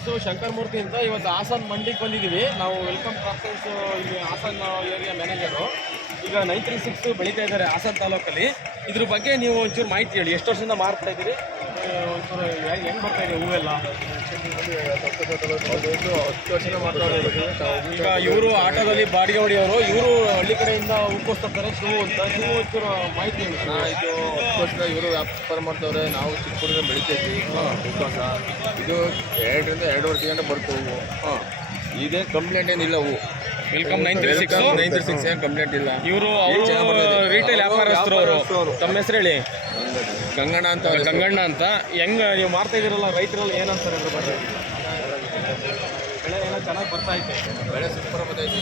936 ಶಂಕರ್ ಮೂರ್ತಿ ಅಂತ. ಇವತ್ತು ಹಾಸನ್ ಮಂಡಿಗೆ ಬಂದಿದ್ದೀವಿ ನಾವು. ವೆಲ್ಕಮ್ ಕ್ರಾಪ್ಸೈನ್ಸ್ ಇಲ್ಲಿ ಹಾಸನ್ ಏರಿಯಾ ಮ್ಯಾನೇಜರು. ಈಗ 936 ಬೆಳೀತಾ ಇದ್ದಾರೆ ಹಾಸನ್ ತಾಲೂಕಲ್ಲಿ. ಇದ್ರ ಬಗ್ಗೆ ನೀವು ಒಂಚೂರು ಮಾಹಿತಿ ಹೇಳಿ. ಎಷ್ಟು ವರ್ಷದಿಂದ ಮಾರ್ತಾ ಇದ್ದೀರಿ? ಒಂಚೂರು ಹೆಂಗೆ ಬರ್ತಾ ಇದೆ ಹೂವೆಲ್ಲ? 10 ವರ್ಷದಿಂದ ಮಾತಾಡೋದು. ಈಗ ಇವರು ಆಟೋದಲ್ಲಿ ಬಾಡಿಗೆ ಹೊಡೆಯೋರು, ಇವರು ಹಳ್ಳಿ ಕಡೆಯಿಂದ ಹೂಕೋಸ್ತಾರೆ ಶಿವು ಅಂತ. ಶಿವು ಒಂಚೂರು ಮಾಹಿತಿ ಹೇಳಿ. ಇದು 10 ವರ್ಷದಿಂದ ಇವರು ವ್ಯಾಪಾರ ಮಾಡ್ತವ್ರೆ. ನಾವು ಚಿಕ್ಕೂರಿಂದ ಬೆಳಿತೈತಿ ಉಪವಾಸ. ಇದು 2 ರಿಂದ 2.5 ಗಂಟೆ ಬರುತ್ತೆ ಹೂವು. ಇದೇ ಕಂಪ್ಲೇಂಟ್ ಏನಿಲ್ಲ ಹೂವು. ವೆಲ್ಕಮ್ 936 ಏನು ಕಂಪ್ಲೇಂಟ್ ಇಲ್ಲ. ಇವರು ರಿಟೇಲ್ ವ್ಯಾಪಾರಸ್ಥರು ಅವರು. ತಮ್ಮ ಹೆಸರು ಹೇಳಿ? ಗಂಗಣ್ಣ ಅಂತ. ಗಂಗಣ್ಣ ಅಂತ. ಹೆಂಗೆ ನೀವು ಮಾಡ್ತಾ ಇದ್ದೀರಲ್ಲ ರೈತರೆಲ್ಲ ಏನಂತಾರೆ ಅದ್ರ ಬಗ್ಗೆ? ಬೆಳೆ ಎಲ್ಲ ಚೆನ್ನಾಗಿ ಬರ್ತಾ ಐತೆ. ಬೆಳೆ ಸೂಪರ್ ಬರ್ತೈತಿ.